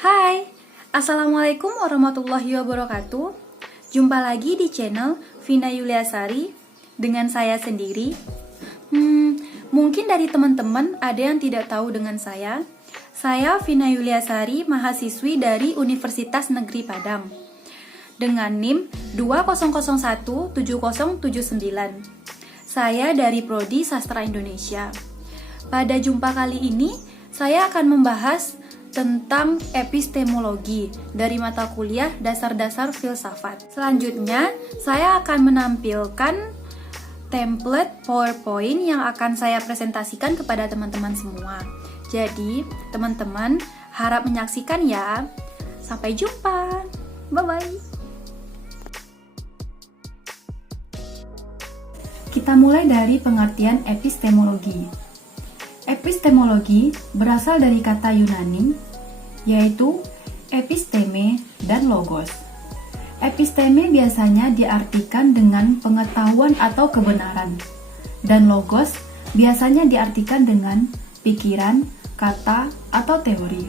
Hai, Assalamualaikum warahmatullahi wabarakatuh. Jumpa lagi di channel Vina Yuliasari dengan saya sendiri. Mungkin dari teman-teman ada yang tidak tahu dengan saya. Saya Vina Yuliasari, mahasiswi dari Universitas Negeri Padang dengan NIM 20017079. Saya dari Prodi Sastra Indonesia. Pada jumpa kali ini, saya akan membahas tentang epistemologi dari mata kuliah dasar-dasar filsafat. Selanjutnya, saya akan menampilkan template PowerPoint yang akan saya presentasikan kepada teman-teman semua. Jadi, teman-teman harap menyaksikan ya. Sampai jumpa. Bye-bye. Kita mulai dari pengertian epistemologi. Epistemologi berasal dari kata Yunani, yaitu episteme dan logos. Episteme biasanya diartikan dengan pengetahuan atau kebenaran, dan logos biasanya diartikan dengan pikiran, kata, atau teori.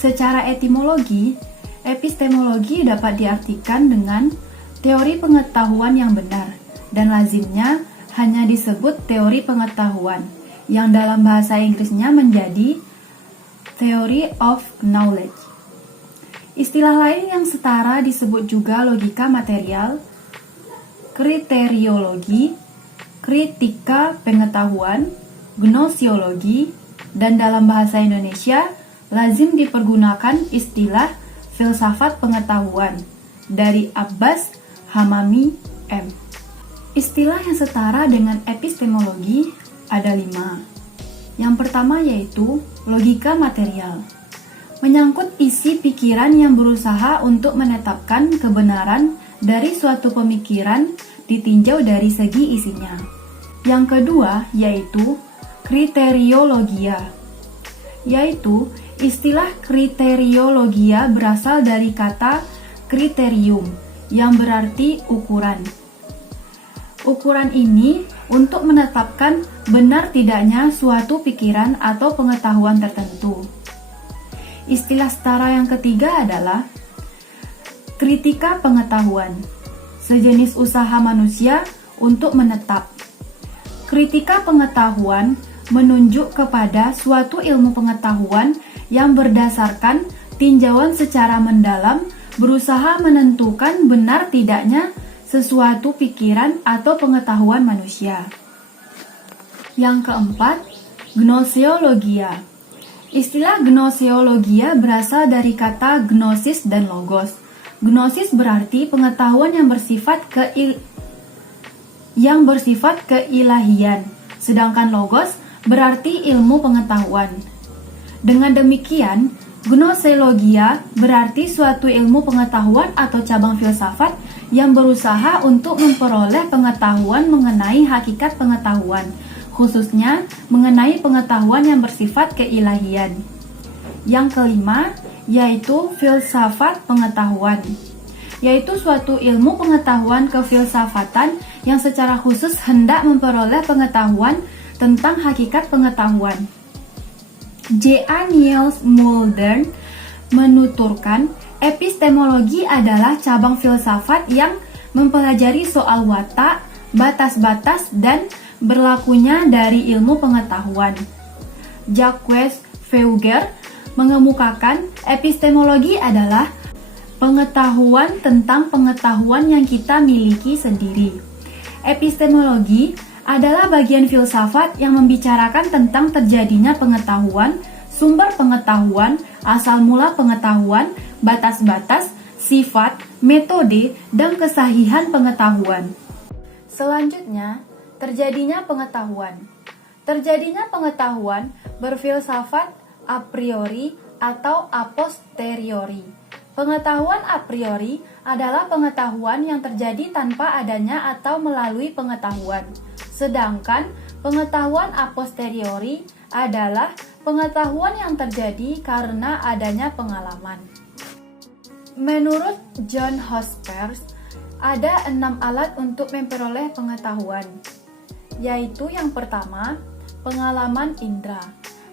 Secara etimologi, epistemologi dapat diartikan dengan teori pengetahuan yang benar, dan lazimnya hanya disebut teori pengetahuan, yang dalam bahasa Inggrisnya menjadi Theory of Knowledge. Istilah lain yang setara disebut juga logika material, kriteriologi, kritika pengetahuan, gnosiologi, dan dalam bahasa Indonesia lazim dipergunakan istilah filsafat pengetahuan dari Abbas Hamami M. Istilah yang setara dengan epistemologi ada 5. Yang pertama yaitu logika material. Menyangkut isi pikiran yang berusaha untuk menetapkan kebenaran dari suatu pemikiran ditinjau dari segi isinya. Yang kedua yaitu kriteriologia. Yaitu istilah kriteriologia berasal dari kata kriterium yang berarti ukuran. Ukuran ini untuk menetapkan benar tidaknya suatu pikiran atau pengetahuan tertentu. Istilah setara yang ketiga adalah kritika pengetahuan, sejenis usaha manusia untuk menetap. Kritika pengetahuan menunjuk kepada suatu ilmu pengetahuan yang berdasarkan tinjauan secara mendalam berusaha menentukan benar tidaknya sesuatu pikiran atau pengetahuan manusia. Yang keempat, gnosiologia. Istilah gnosiologia berasal dari kata gnosis dan logos. Gnosis berarti pengetahuan yang bersifat keilahian, sedangkan logos berarti ilmu pengetahuan. Dengan demikian, gnosiologia berarti suatu ilmu pengetahuan atau cabang filsafat yang berusaha untuk memperoleh pengetahuan mengenai hakikat pengetahuan, khususnya mengenai pengetahuan yang bersifat keilahian. Yang kelima, yaitu filsafat pengetahuan, yaitu suatu ilmu pengetahuan kefilsafatan yang secara khusus hendak memperoleh pengetahuan tentang hakikat pengetahuan. J.A. Niels Mulder menuturkan, epistemologi adalah cabang filsafat yang mempelajari soal watak, batas-batas, dan berlakunya dari ilmu pengetahuan. Jacques Feuger mengemukakan epistemologi adalah pengetahuan tentang pengetahuan yang kita miliki sendiri. Epistemologi adalah bagian filsafat yang membicarakan tentang terjadinya pengetahuan, sumber pengetahuan, asal mula pengetahuan, batas-batas, sifat, metode, dan kesahihan pengetahuan. Selanjutnya, terjadinya pengetahuan. Terjadinya pengetahuan berfilsafat a priori atau a posteriori. Pengetahuan a priori adalah pengetahuan yang terjadi tanpa adanya atau melalui pengetahuan. Sedangkan pengetahuan a posteriori adalah pengetahuan yang terjadi karena adanya pengalaman. Menurut John Hospers, ada 6 alat untuk memperoleh pengetahuan, yaitu yang pertama, pengalaman indera.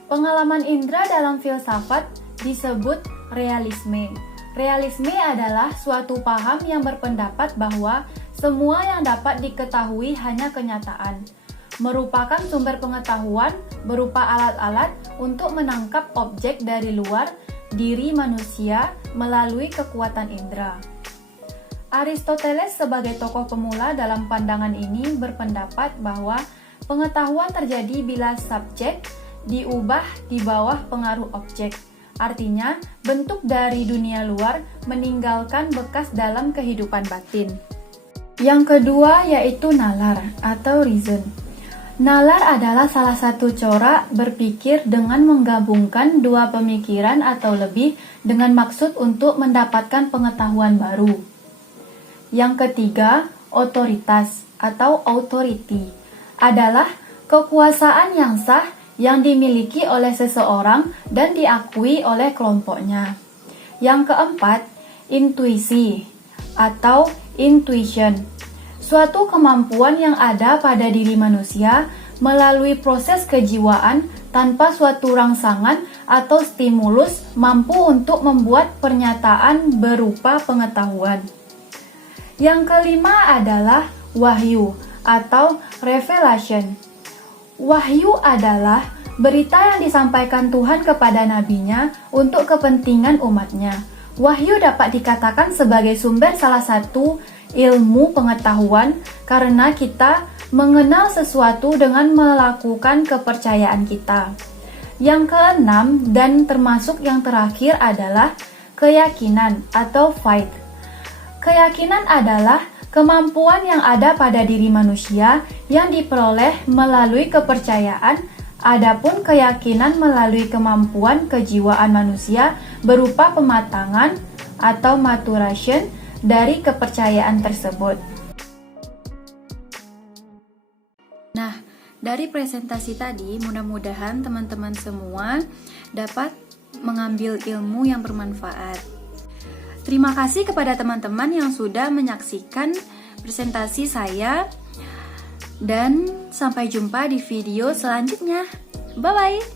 Pengalaman indera dalam filsafat disebut realisme. Realisme adalah suatu paham yang berpendapat bahwa semua yang dapat diketahui hanya kenyataan, merupakan sumber pengetahuan berupa alat-alat untuk menangkap objek dari luar diri manusia melalui kekuatan indera. Aristoteles sebagai tokoh pemula dalam pandangan ini berpendapat bahwa pengetahuan terjadi bila subjek diubah di bawah pengaruh objek. Artinya, bentuk dari dunia luar meninggalkan bekas dalam kehidupan batin. Yang kedua yaitu nalar atau reason. Nalar adalah salah satu corak berpikir dengan menggabungkan dua pemikiran atau lebih dengan maksud untuk mendapatkan pengetahuan baru. Yang ketiga, otoritas atau authority adalah kekuasaan yang sah yang dimiliki oleh seseorang dan diakui oleh kelompoknya. Yang keempat, intuisi atau intuition, suatu kemampuan yang ada pada diri manusia melalui proses kejiwaan tanpa suatu rangsangan atau stimulus mampu untuk membuat pernyataan berupa pengetahuan. Yang kelima adalah wahyu atau revelation. Wahyu adalah berita yang disampaikan Tuhan kepada nabinya untuk kepentingan umatnya. Wahyu dapat dikatakan sebagai sumber salah satu ilmu pengetahuan karena kita mengenal sesuatu dengan melakukan kepercayaan kita. Yang keenam dan termasuk yang terakhir adalah keyakinan atau faith. Keyakinan adalah kemampuan yang ada pada diri manusia yang diperoleh melalui kepercayaan, adapun keyakinan melalui kemampuan kejiwaan manusia berupa pematangan atau maturation dari kepercayaan tersebut. Nah, dari presentasi tadi, mudah-mudahan teman-teman semua dapat mengambil ilmu yang bermanfaat. Terima kasih kepada teman-teman yang sudah menyaksikan presentasi saya dan sampai jumpa di video selanjutnya. Bye-bye!